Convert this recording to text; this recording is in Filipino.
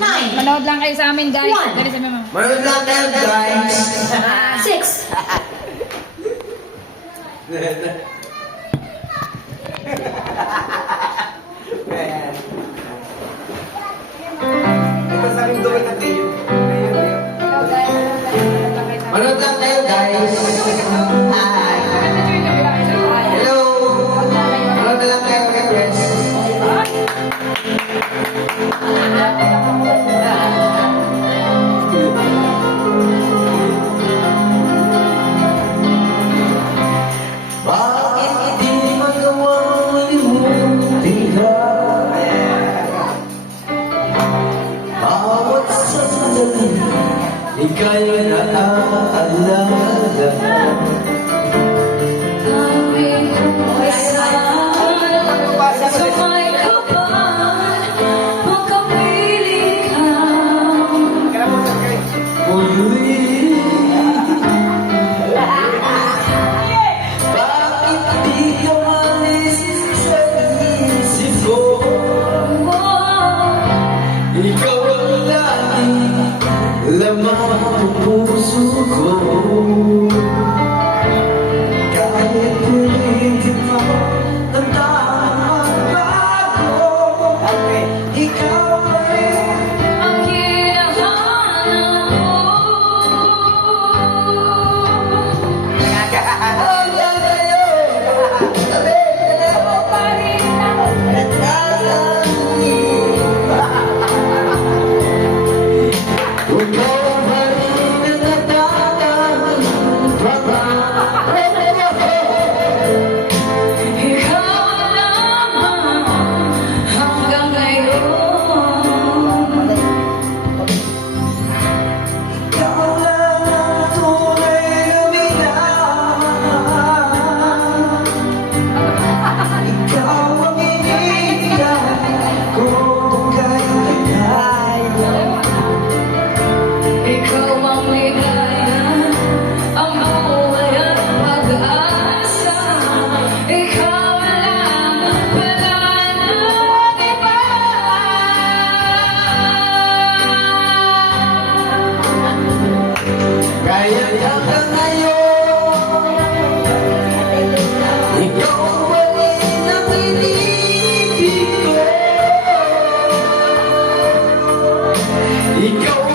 Manood lang kayo sa amin, guys. Dali sa mama. Manood lang kayo, guys. 6. Ito sa aking duwag na tayo. Manood lang kayo, guys. Hi. Hello. Manood na lang kayo, guys. Bakit di magawang malimutin ka? Bawat sandali, ika'y naaalala. Bakit di ka malis sa isip ko? Ikaw ang laging lamang ng puso ko. Kahit pilitin mo ang tamang magbago, ikaw pa rin Ang hinahanap ko. Ikaw lamang hanggang ngayon. Ikaw lang ang tunay na minahal. Ikaw ang iniiyak ko kailan. Ikaw ang ligaya, ang buhay at pag-asa. Ikaw lang, wala nang iba. Kaya hanggang ngayon, ikaw pa rin ang iniibig ko. Ikaw